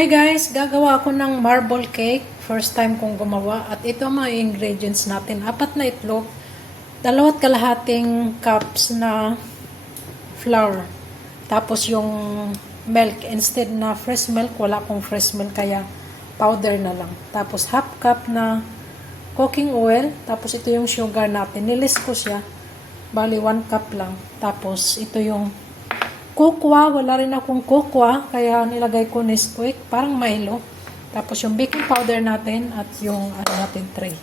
Hi guys, gagawa ako ng marble cake. First time kong gumawa. At ito ang mga ingredients natin. 4 na itlog, 2.5 cups na flour. Tapos yung milk, instead na fresh milk, wala akong fresh milk kaya powder na lang. Tapos half cup na cooking oil. Tapos ito yung sugar natin. Nilis ko siya. Bali 1 cup lang. Tapos ito yung kokwa, wala rin akong kokwa, kaya nilagay ko Nesquik, parang Milo. Tapos yung baking powder natin at yung natin tray.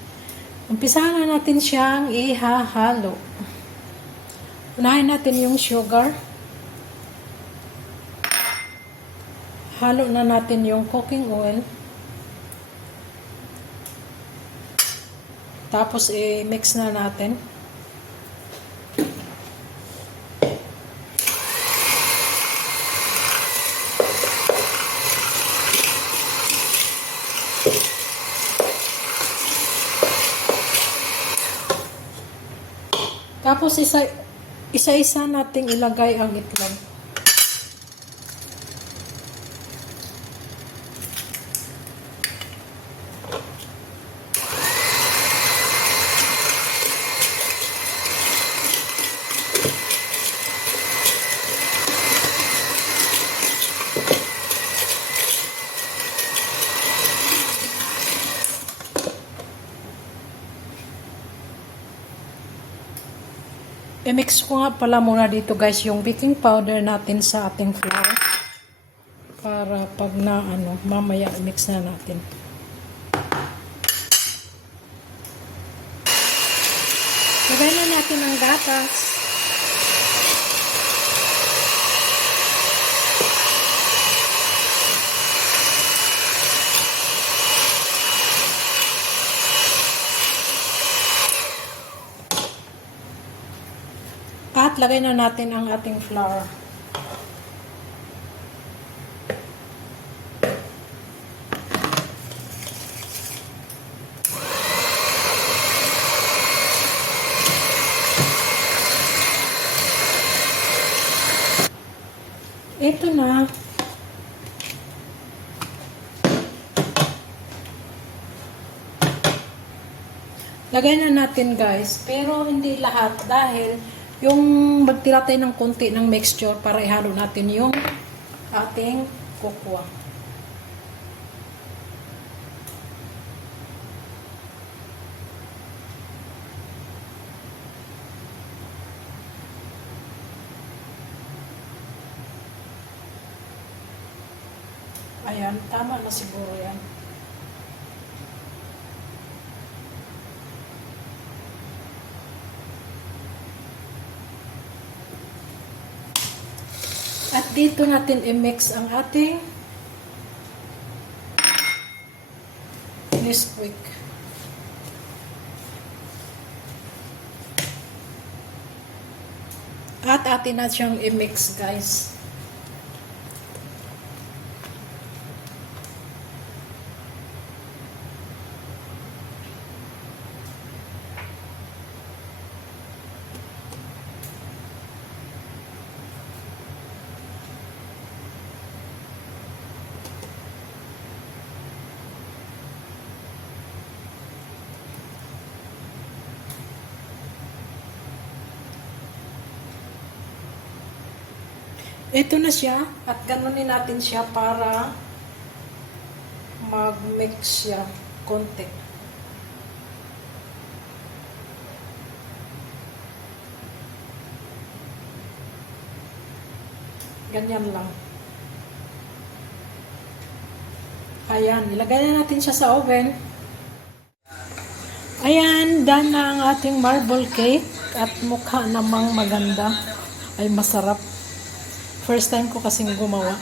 Umpisahan na natin siyang ihahalo. Unahin natin yung sugar. Halo na natin yung cooking oil. Tapos i-mix na natin. Tapos isa-isa nating ilagay ang itlog. I-mix ko nga pala muna dito guys yung baking powder natin sa ating flour. Para pag na mamaya i-mix na natin. Lagay na natin ang gatas. At lagay na natin ang ating flour. Ito na. Lagay na natin guys, pero hindi lahat dahil yung magtira tayo ng konti ng mixture para ihalo natin yung ating kokwa. Ayan, tama na siguro yan. At dito natin i-mix ang ating Nesquik. At atin na siyang i-mix guys. Ito na siya at ganunin natin siya para mag-mix siya konti. Ganyan lang. Ayan, ilagay na natin siya sa oven. Ayan, done na ang ating marble cake at mukha namang maganda. Ay masarap. First time ko kasing gumawa.